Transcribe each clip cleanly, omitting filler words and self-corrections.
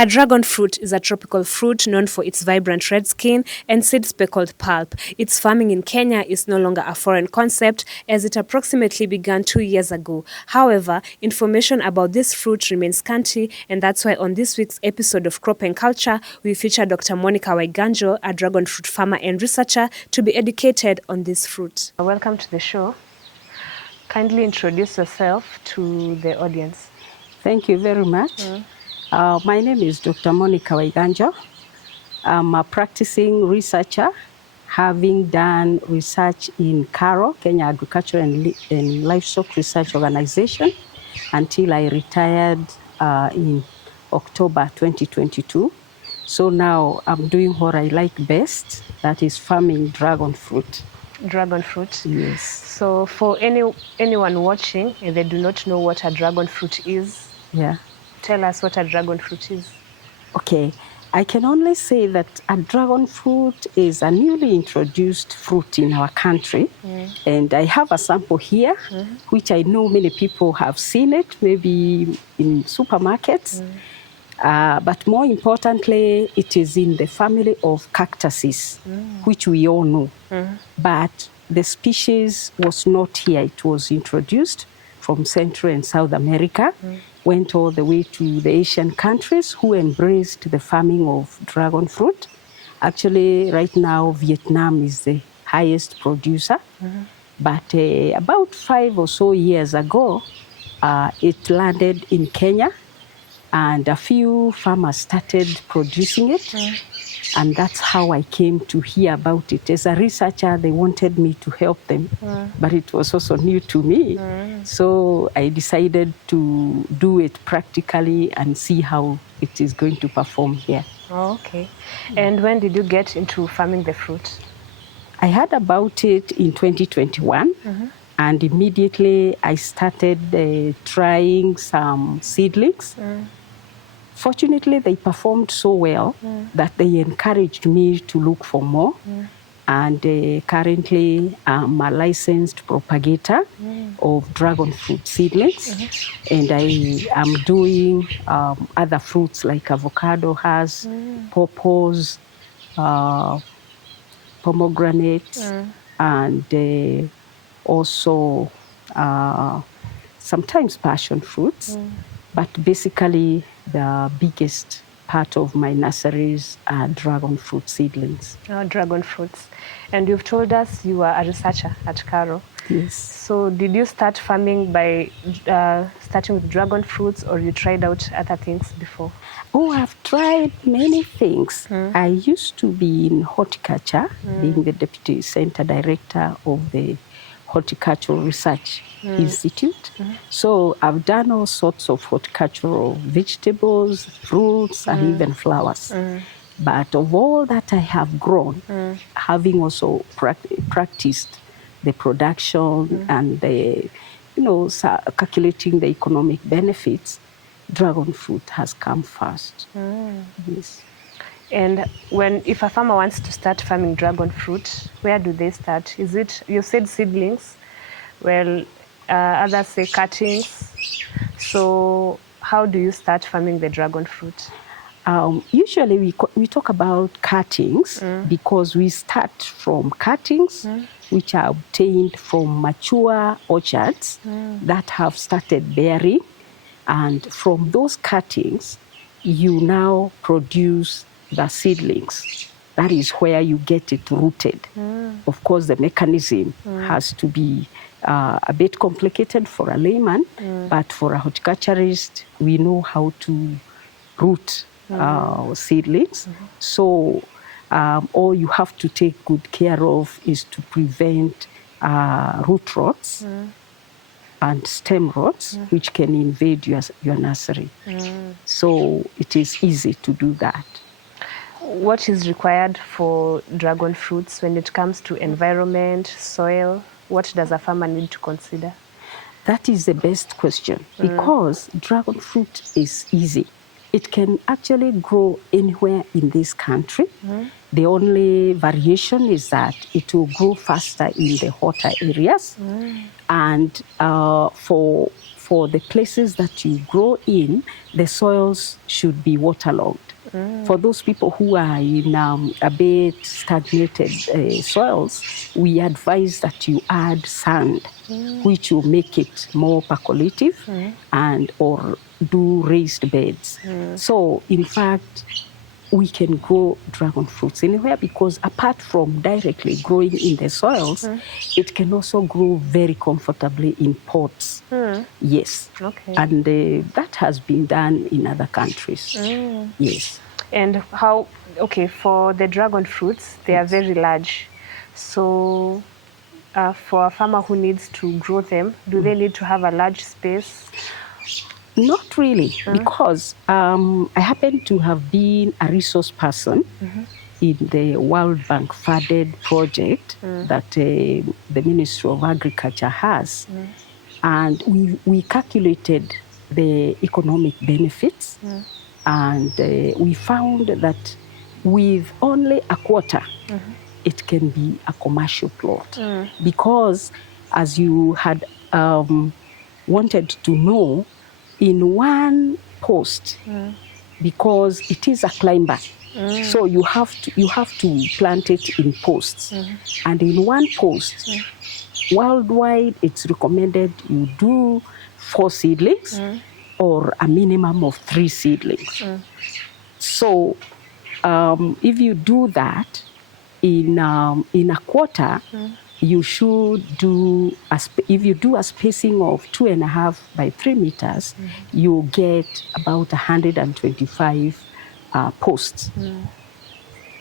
A dragon fruit is a tropical fruit known for its vibrant red skin and seed-speckled pulp. Its farming in Kenya is no longer a foreign concept, as it approximately began 2 years ago. However, information about this fruit remains scanty, and that's why on this week's episode of Crop and Culture, we feature Dr. Monica Waiganjo, a dragon fruit farmer and researcher, to be educated on this fruit. Welcome to the show. Kindly introduce yourself to the audience. Thank you very much. My name is Dr. Monica Waiganjo. I'm a practicing researcher, having done research in CARO, Kenya Agriculture and Livestock Research Organization, until I retired in October 2022. So now I'm doing what I like best, that is farming dragon fruit. Dragon fruit? Yes. So for anyone watching, and they do not know what a dragon fruit is, tell us what a dragon fruit is. Okay, I can only say that a dragon fruit is a newly introduced fruit in our country. And I have a sample here, which I know many people have seen it, maybe in supermarkets. But more importantly, it is in the family of cactuses, which we all know. But the species was not here. It was introduced from Central and South America, went all the way to the Asian countries who embraced the farming of dragon fruit. Actually, right now, Vietnam is the highest producer. But about 5 or so years ago, it landed in Kenya, and a few farmers started producing it. And that's how I came to hear about it. As a researcher, they wanted me to help them, but it was also new to me. So I decided to do it practically and see how it is going to perform here. Oh, okay. And when did you get into farming the fruit? I heard about it in 2021, and immediately I started trying some seedlings. Fortunately, they performed so well that they encouraged me to look for more. And currently, I'm a licensed propagator of dragon fruit seedlings. And I am doing other fruits like avocado has, pawpaws, pomegranates, and also sometimes passion fruits. But basically, the biggest part of my nurseries are dragon fruit seedlings. Oh, dragon fruits. And you've told us you are a researcher at CARO. Yes. So did you start farming by starting with dragon fruits, or you tried out other things before? Oh, I've tried many things. I used to be in horticulture, being the deputy center director of the Horticultural Research Institute. So I've done all sorts of horticultural vegetables, fruits, and even flowers. But of all that I have grown, having also practiced the production and the, calculating the economic benefits, dragon fruit has come first. Yes. And if a farmer wants to start farming dragon fruit, where do they start? Is it, you said seedlings, well, others say cuttings. So how do you start farming the dragon fruit? Usually we talk about cuttings because we start from cuttings which are obtained from mature orchards that have started bearing. And from those cuttings, you now produce the seedlings. That is where you get it rooted. Of course, the mechanism has to be a bit complicated for a layman, but for a horticulturist, we know how to root seedlings. So all you have to take good care of is to prevent root rots and stem rots, which can invade your nursery. So it is easy to do that. What is required for dragon fruits when it comes to environment, soil? What does a farmer need to consider? That is the best question, because dragon fruit is easy. It can actually grow anywhere in this country. The only variation is that it will grow faster in the hotter areas. And for for the places that you grow in, the soils should be waterlogged. For those people who are in a bit stagnated soils, we advise that you add sand, which will make it more percolative and or do raised beds. So in fact, we can grow dragon fruits anywhere because apart from directly growing in the soils, it can also grow very comfortably in pots. Yes. Okay. And that has been done in other countries. Yes. And how, okay, for the dragon fruits, they are very large. So for a farmer who needs to grow them, do they need to have a large space? Not really, because I happen to have been a resource person in the World Bank funded project that the Ministry of Agriculture has. And we calculated the economic benefits, and we found that with only a quarter, it can be a commercial plot. Because as you had wanted to know, in one post, because it is a climber, so you have to plant it in posts, and in one post, worldwide, it's recommended you do 4 seedlings or a minimum of 3 seedlings. So if you do that in a quarter, you should do, if you do a spacing of 2.5 by 3 meters, you get about 125 posts.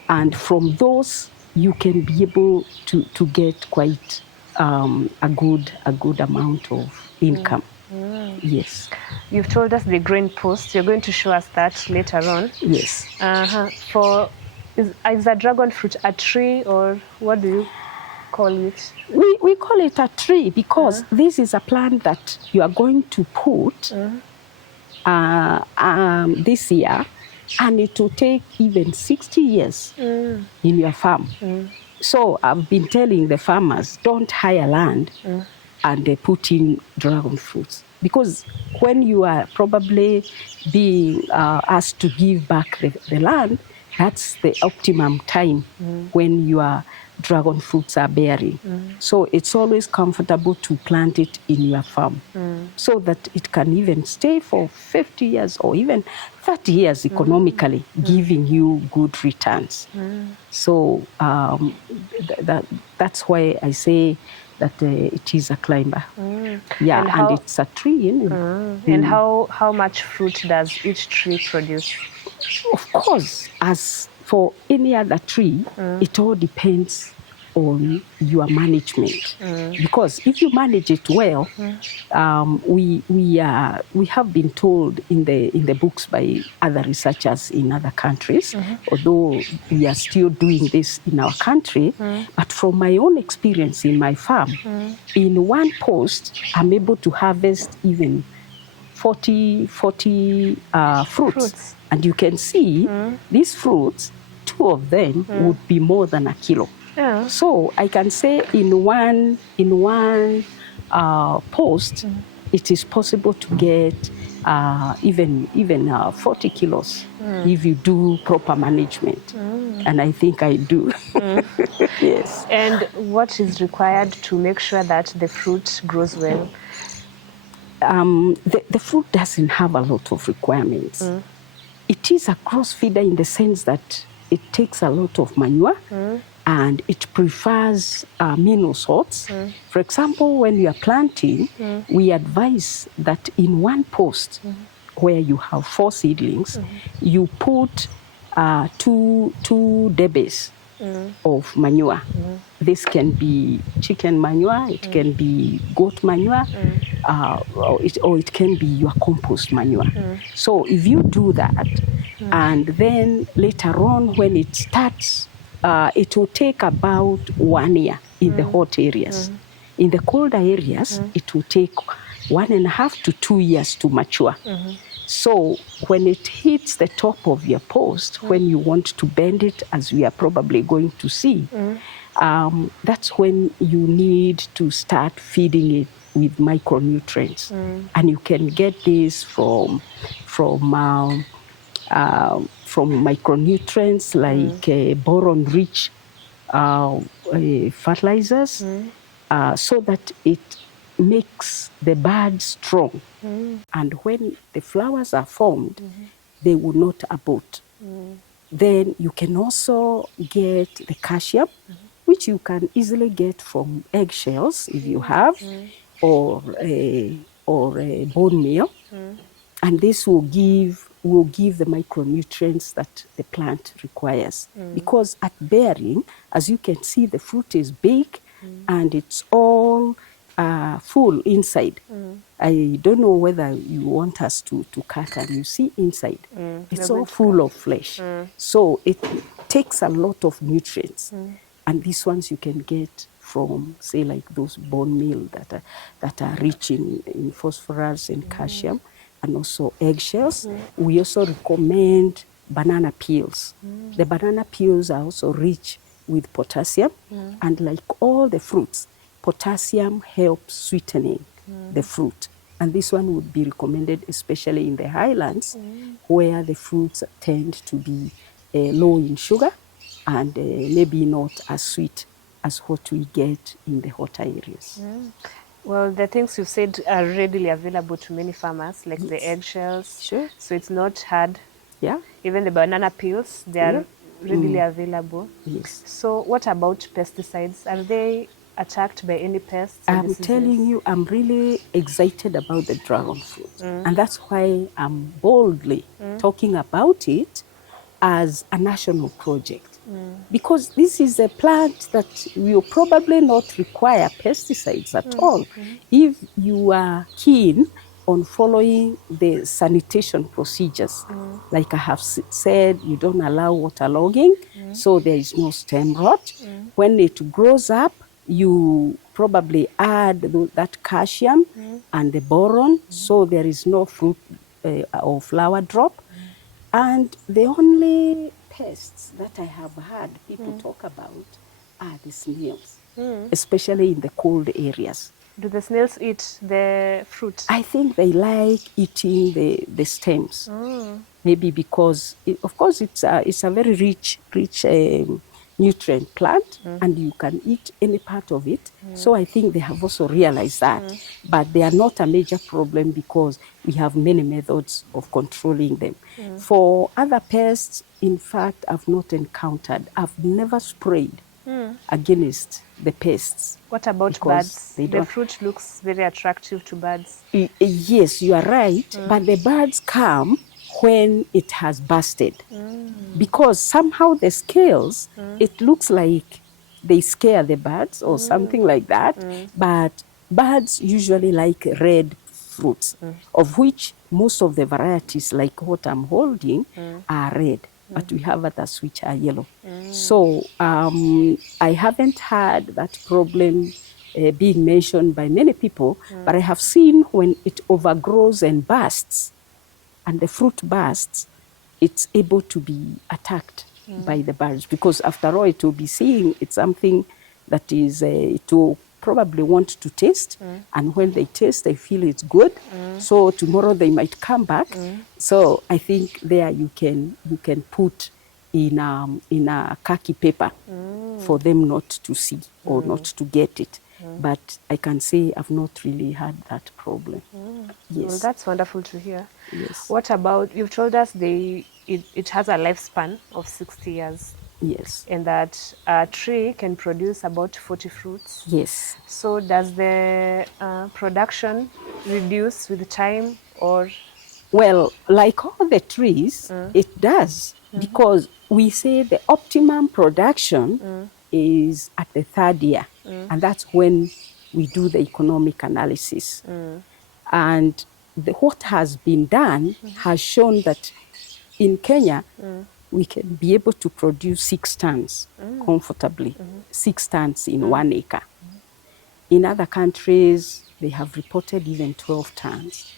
And from those, you can be able to get quite a good amount of income. Yes. You've told us the growing posts. You're going to show us that later on. Yes. Is a dragon fruit a tree, or what do you call it? We call it a tree because this is a plant that you are going to put this year, and it will take even 60 years in your farm. So I've been telling the farmers, don't hire land and they put in dragon fruits. Because when you are probably being asked to give back the land, that's the optimum time when your dragon fruits are bearing. So it's always comfortable to plant it in your farm so that it can even stay for 50 years or even 30 years economically, giving you good returns. So that's why I say that it is a climber. Yeah, and it's a tree. And how much fruit does each tree produce? Of course, as for any other tree, it all depends on your management. Because if you manage it well, we have been told in the books by other researchers in other countries, although we are still doing this in our country, but from my own experience in my farm, in one post, I'm able to harvest even 40 fruits. And you can see these fruits, 2 of them would be more than a kilo. Yeah. So I can say in one post, it is possible to get even 40 kilos if you do proper management. And I think I do. Yes. And what is required to make sure that the fruit grows well? The fruit doesn't have a lot of requirements. It is a cross feeder in the sense that it takes a lot of manure and it prefers mineral salts. For example, when you are planting, we advise that in one post where you have 4 seedlings, you put 2 debes of manure. This can be chicken manure, it can be goat manure, or it can be your compost manure. So if you do that, and then later on when it starts, it will take about 1 year in the hot areas. In the colder areas, it will take 1.5 to 2 years to mature. So when it hits the top of your post, when you want to bend it, as we are probably going to see, that's when you need to start feeding it with micronutrients. And you can get this from micronutrients like boron-rich fertilizers, so that it makes the bud strong. And when the flowers are formed, they will not abort. Then you can also get the calcium, which you can easily get from eggshells if you have, or bone meal. And this will give the micronutrients that the plant requires. Because at bearing, as you can see, the fruit is big and it's all full inside. I don't know whether you want us to cut, and you see inside, it's all full of flesh. So it takes a lot of nutrients. And these ones you can get from, say, like those bone meal that are rich in phosphorus and calcium, and also eggshells. We also recommend banana peels. The banana peels are also rich with potassium, and like all the fruits, potassium helps sweetening the fruit. And this one would be recommended especially in the highlands, where the fruits tend to be low in sugar and maybe not as sweet as what we get in the hotter areas. Well, the things you said are readily available to many farmers, like the eggshells. Sure. So it's not hard. Yeah. Even the banana peels, they are readily available. Yes. So what about pesticides? Are they attacked by any pests? I'm telling you, I'm really excited about the dragon fruit. And that's why I'm boldly talking about it as a national project. Because this is a plant that will probably not require pesticides at all. If you are keen on following the sanitation procedures, like I have said, you don't allow waterlogging, so there is no stem rot. When it grows up, you probably add that calcium and the boron, so there is no fruit or flower drop. And the only pests that I have heard people talk about are the snails, especially in the cold areas. Do the snails eat the fruit? I think they like eating the stems. Maybe because, of course, it's a very rich nutrient plant, and you can eat any part of it. So I think they have also realized that. But they are not a major problem because we have many methods of controlling them. For other pests, in fact, I've not encountered. I've never sprayed against the pests. What about birds? The fruit looks very attractive to birds. Yes, you are right, but the birds come when it has busted. Because somehow the scales, it looks like they scare the birds or something like that, but birds usually like red fruits, of which most of the varieties, like what I'm holding, are red. But we have others which are yellow. So I haven't had that problem being mentioned by many people, but I have seen when it overgrows and bursts, and the fruit bursts, it's able to be attacked by the birds, because after all, it will be seeing it's something that is, it will probably want to taste, and when they taste, they feel it's good. So tomorrow they might come back. So I think there you can put in a khaki paper for them not to see or not to get it. But I can say I've not really had that problem. Yes. Well, that's wonderful to hear. Yes. What about, you've told us it has a lifespan of 60 years. Yes. And that a tree can produce about 40 fruits. Yes. So does the production reduce with time, or? Well, like all the trees, it does, because we say the optimum production is at the third year, and that's when we do the economic analysis. And what has been done has shown that in Kenya, we can be able to produce 6 tons comfortably, 6 tons in 1 acre. In other countries, they have reported even 12 tons.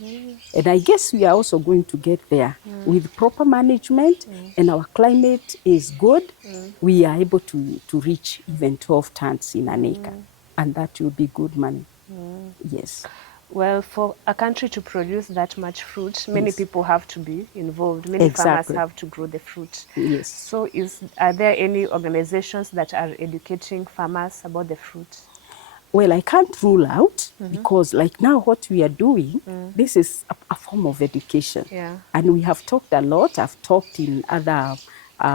And I guess we are also going to get there. With proper management, and our climate is good, we are able to reach even 12 tons in an acre. And that will be good money. Yes. Well, for a country to produce that much fruit, many Yes. people have to be involved. Many farmers Exactly. have to grow the fruit. Yes. So are there any organizations that are educating farmers about the fruit? Well, I can't rule out because, like now, what we are doing, this is a form of education. Yeah. And we have talked a lot. I've talked in other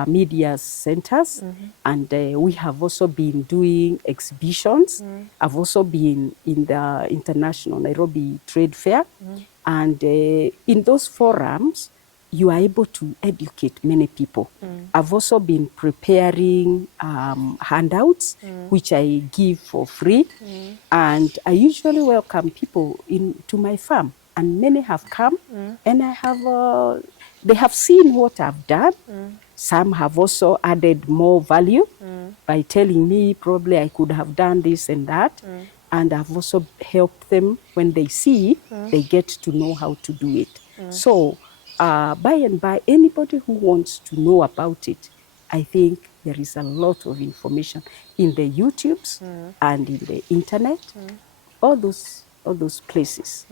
media centers, and we have also been doing exhibitions. I've also been in the International Nairobi Trade Fair. And in those forums, you are able to educate many people. I've also been preparing handouts, which I give for free. And I usually welcome people to my farm. And many have come, and they have seen what I've done. Some have also added more value by telling me probably I could have done this and that. And I've also helped them when they see, they get to know how to do it. So by and by, anybody who wants to know about it, I think there is a lot of information in the YouTubes and in the internet, all those places.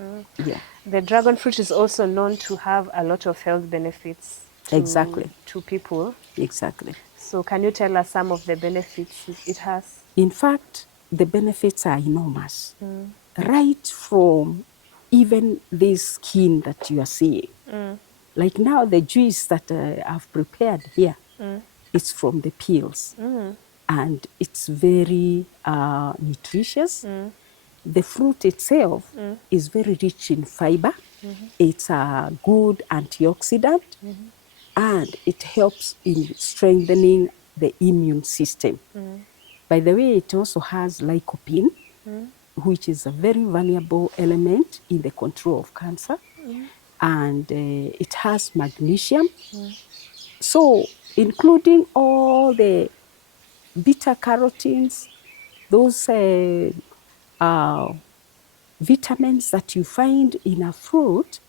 Yeah, The dragon fruit is also known to have a lot of health benefits exactly, to people. exactly. So can you tell us some of the benefits it has? In fact, the benefits are enormous, right from even this skin that you are seeing. Like now, the juice that I've prepared here, it's from the peels. And it's very nutritious. The fruit itself is very rich in fiber. It's a good antioxidant, and it helps in strengthening the immune system. By the way, it also has lycopene, which is a very valuable element in the control of cancer. And it has magnesium. So, including all the beta carotenes, those vitamins that you find in a fruit,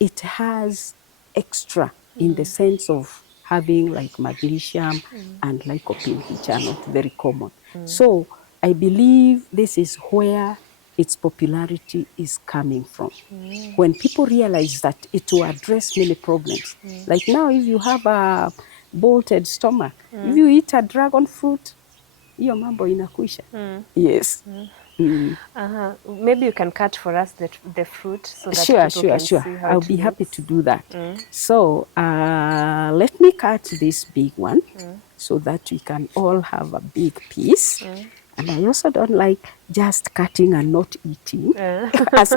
it has extra in the sense of having like magnesium and lycopene, which are not very common. So I believe this is where its popularity is coming from. When people realize that it will address many problems. Like now, if you have a bloated stomach, if you eat a dragon fruit, hiyo mambo inakuisha. Yes. Maybe you can cut for us the fruit so that Sure, people can sure. see how I'll it be happy looks. to do that. So let me cut this big one so that we can all have a big piece. And I also don't like just cutting and not eating. As,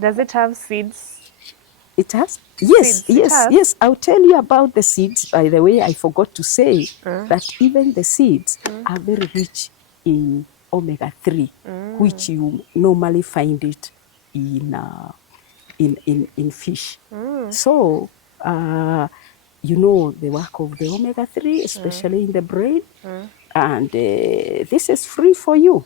Does it have seeds? it has? Yes, Seeds, it has? yes. I'll tell you about the seeds. By the way, I forgot to say that even the seeds are very rich in omega-3, which you normally find it in fish. So, you know the work of the omega-3, especially in the brain, and this is free for you.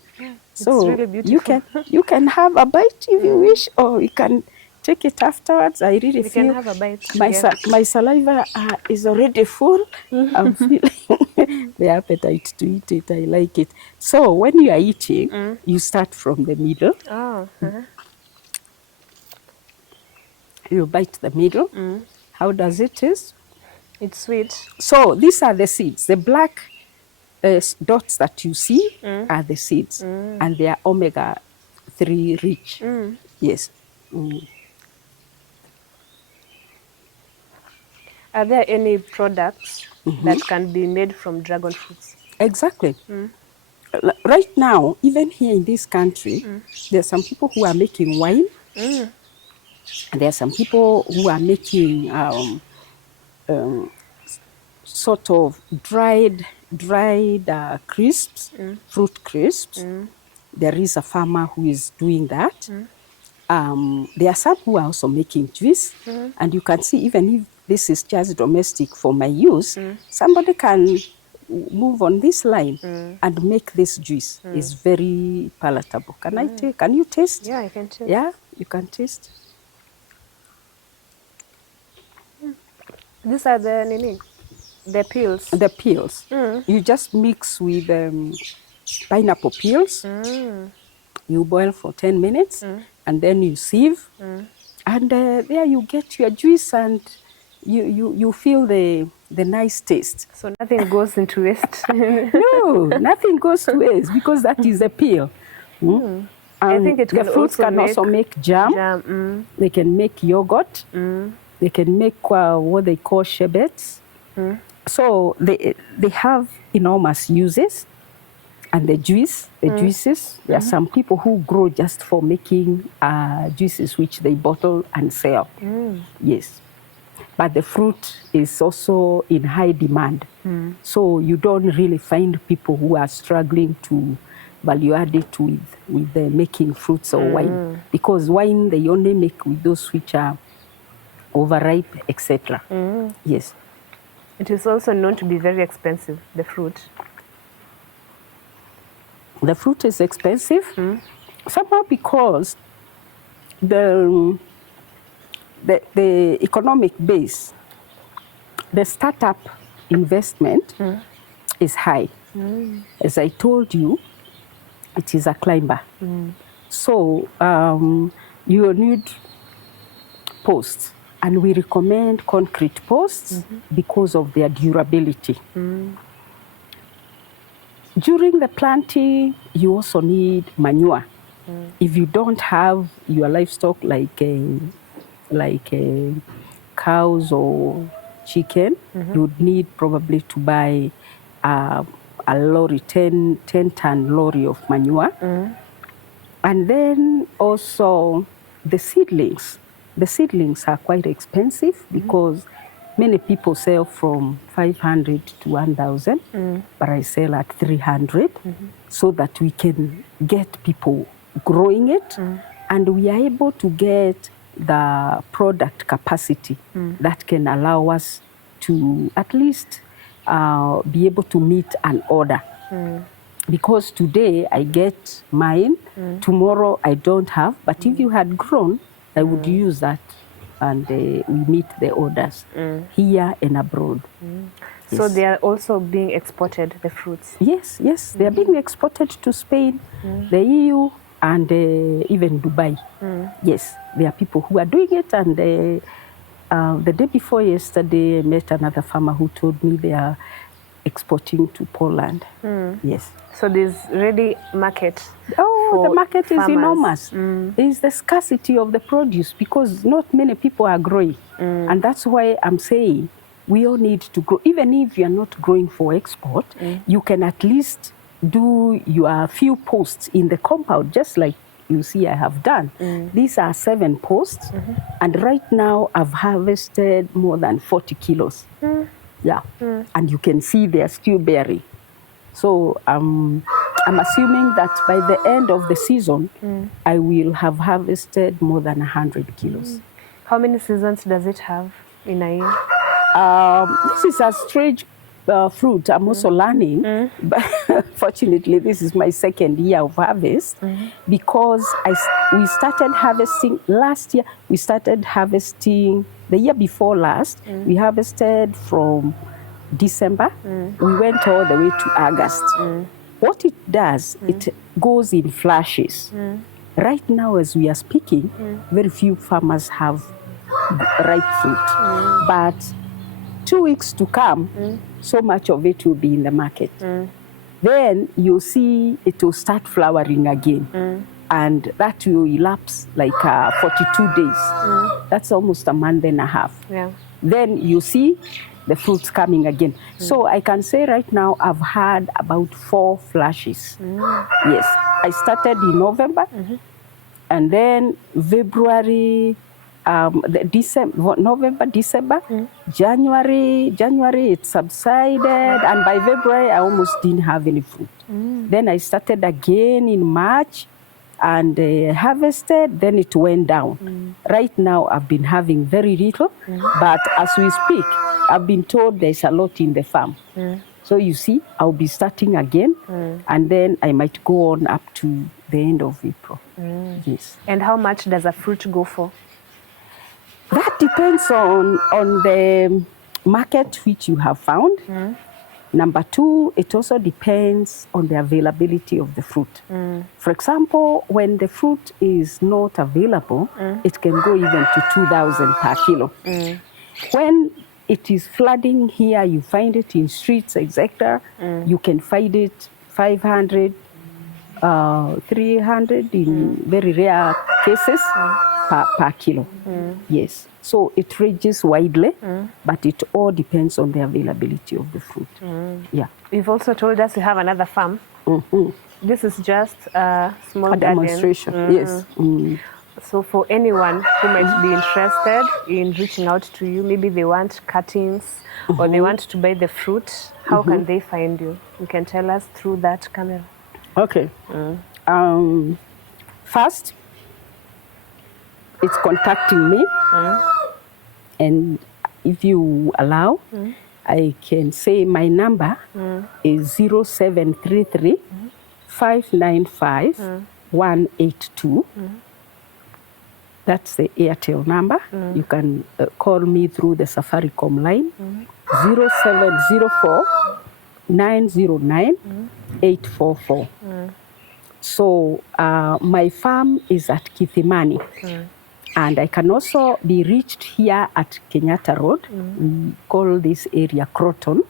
So really beautiful. you can have a bite if you wish, or you can take it afterwards. I really We can feel have a bite my together. my saliva is already full. I'm feeling the appetite to eat it. I like it. So when you are eating, you start from the middle. Oh, You bite the middle. How does it taste? it's sweet. So these are the seeds. The black dots that you see are the seeds, and they are omega-3 rich. Yes. Are there any products that can be made from dragon fruits? Exactly. Right now, even here in this country, there are some people who are making wine. And there are some people who are making sort of dried crisps, fruit crisps. There is a farmer who is doing that. There are some who are also making juice, and you can see even if this is just domestic for my use, somebody can move on this line and make this juice. It's very palatable. Can you taste? Yeah, I can taste. Yeah, you can taste. These are the peels. The peels. You just mix with pineapple peels. You boil for 10 minutes, and then you sieve, and there you get your juice, and you feel the nice taste. So nothing goes into waste. No, nothing goes to waste because that is a peel. I think it the can fruits also can also make jam. They can make yogurt. They can make what they call sherbets. So they have enormous uses. And the juices, there are some people who grow just for making juices which they bottle and sell. Yes. But the fruit is also in high demand. So you don't really find people who are struggling to value add it with making fruits or wine. Because wine, they only make with those which are overripe, etc. Yes. It is also known to be very expensive, the fruit. The fruit is expensive, somehow because the economic base, the startup investment is high. As I told you, it is a climber. So you need posts, and we recommend concrete posts because of their durability. During the planting, you also need manure. If you don't have your livestock like cows or chicken, you would need probably to buy a lorry, 10-ton lorry of manure. And then also the seedlings. The seedlings are quite expensive because many people sell from 500 to 1,000, but I sell at 300 so that we can get people growing it, and we are able to get the product capacity that can allow us to at least be able to meet an order. Because today I get mine, tomorrow I don't have, but if you had grown, I would use that, and we meet the orders here and abroad. Yes. So they are also being exported, the fruits? Yes, yes. They are being exported to Spain, the EU, and even Dubai. Yes, there are people who are doing it, and the day before yesterday, I met another farmer who told me they are exporting to Poland. Yes. So there's ready market. Oh, the market farmers. is enormous. There is the scarcity of the produce because not many people are growing. And that's why I'm saying we all need to grow. Even if you're not growing for export, you can at least do your few posts in the compound, just like you see I have done. These are 7 posts, and right now I've harvested more than 40 kilos. Yeah, and you can see they're still bearing. So I'm assuming that by the end of the season, I will have harvested more than 100 kilos. How many seasons does it have in a year? This is a strange fruit. I'm also learning, but fortunately, this is my second year of harvest because we started harvesting last year. We started harvesting the year before last. We harvested from December. We went all the way to August. What it does, it goes in flashes. Right now, as we are speaking, very few farmers have ripe fruit, but 2 weeks to come, so much of it will be in the market. Then you'll see it will start flowering again. And that will elapse like 42 days. That's almost a month and a half. Yeah. Then you see the fruits coming again. So I can say right now I've had about 4 flashes. Yes, I started in November, and then February, November, December, January it subsided, and by February I almost didn't have any fruit. Then I started again in March and harvested, then it went down. Right now I've been having very little, but as we speak, I've been told there's a lot in the farm. So you see, I'll be starting again, and then I might go on up to the end of April. Yes. And how much does a fruit go for? That depends on the market which you have found. Number two, it also depends on the availability of the fruit. For example, when the fruit is not available, it can go even to 2,000 per kilo. When it is flooding here, you find it in streets, etc. You can find it 500, 300 in very rare cases per kilo. Yes. So it ranges widely, but it all depends on the availability of the fruit. Yeah. You've also told us you have another farm. This is just a small demonstration. Yes. So for anyone who might be interested in reaching out to you, maybe they want cuttings or they want to buy the fruit, how can they find you? You can tell us through that camera. Okay. First, it's contacting me. And if you allow, I can say my number is 0733 595 182. That's the Airtel number. You can call me through the Safaricom line, 0704 909 844. So my farm is at Kithimani. And I can also be reached here at Kenyatta Road. We call this area Croton.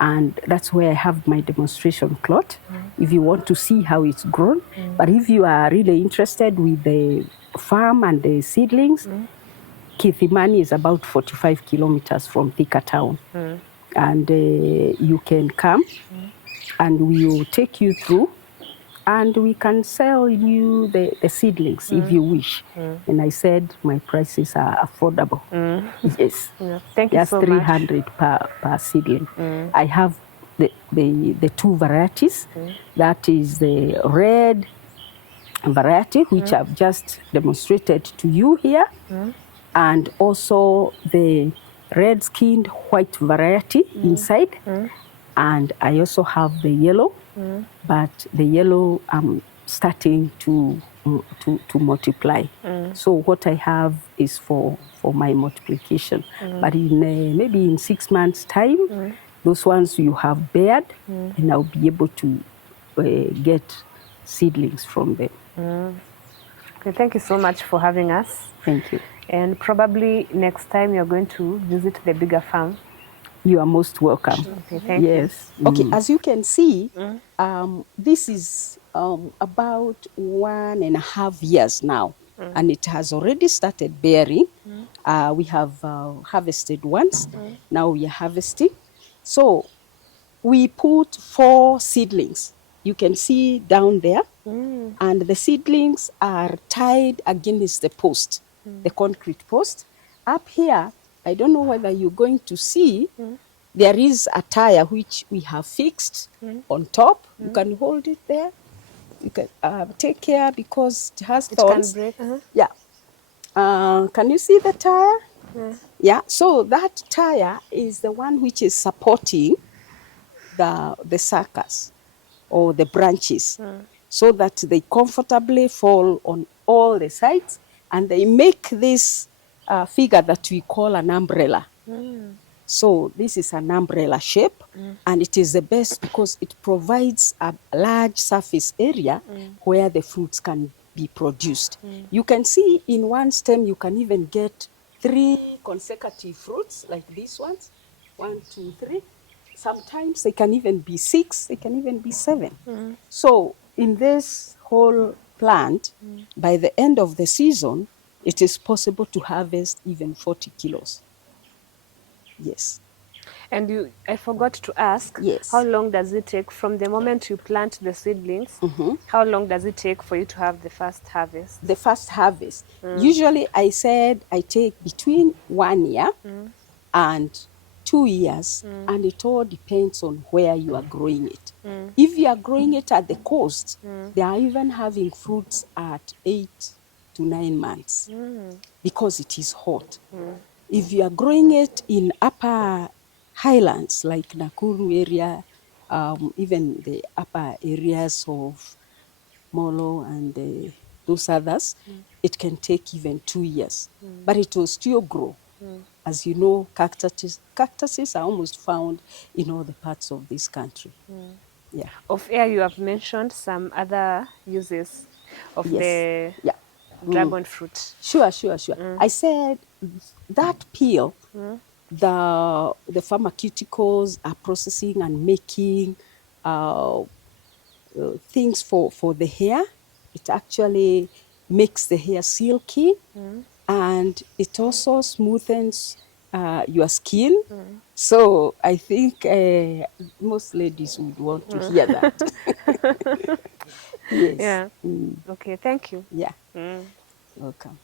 And that's where I have my demonstration plot, if you want to see how it's grown. But if you are really interested with the farm and the seedlings, Kithimani is about 45 kilometers from Thika town. And you can come and we will take you through and we can sell you the seedlings if you wish. And I said my prices are affordable. Yes. Thank you so much. Just 300 per seedling. I have the two varieties. That is the red variety, which I've just demonstrated to you here, and also the red-skinned white variety inside. And I also have the yellow, but the yellow I'm starting to multiply. So what I have is for my multiplication. But in maybe in 6 months' time, those ones you have bared, and I'll be able to get seedlings from them. Okay, thank you so much for having us. Thank you. And probably next time you're going to visit the bigger farm. You are most welcome. Okay, thank you. Yes. Okay, as you can see, this is about 1.5 years now, and it has already started bearing. We have harvested once, now we are harvesting. So we put 4 seedlings. You can see down there, and the seedlings are tied against the post, the concrete post. Up here, I don't know whether you're going to see, there is a tire which we have fixed on top. You can hold it there. You can take care because it has thorns. It can break. Yeah. Can you see the tire? Yeah. So that tire is the one which is supporting the suckers or the branches, so that they comfortably fall on all the sides, and they make this figure that we call an umbrella. So this is an umbrella shape, and it is the best because it provides a large surface area where the fruits can be produced. You can see in one stem you can even get 3 consecutive fruits like these ones. 1, 2, 3. Sometimes they can even be 6, they can even be 7. So in this whole plant, by the end of the season, it is possible to harvest even 40 kilos. Yes. And I forgot to ask, yes, how long does it take from the moment you plant the seedlings? How long does it take for you to have the first harvest? The first harvest. Usually I said I take between 1 year and 2 years, and it all depends on where you are growing it. If you are growing it at the coast, they are even having fruits at 8 to 9 months because it is hot. If you are growing it in upper highlands like Nakuru area, even the upper areas of Molo and those others, it can take even 2 years, but it will still grow. as you know, cactuses are almost found in all the parts of this country. Yeah. Of air, you have mentioned some other uses of Yes. the Yeah. dragon fruit. Sure. I said that peel, the pharmaceuticals are processing and making things for the hair. It actually makes the hair silky, and it also smoothens your skin. So I think most ladies would want to hear that. Yes. Yeah. Okay, thank you. Yeah. Mm. Welcome.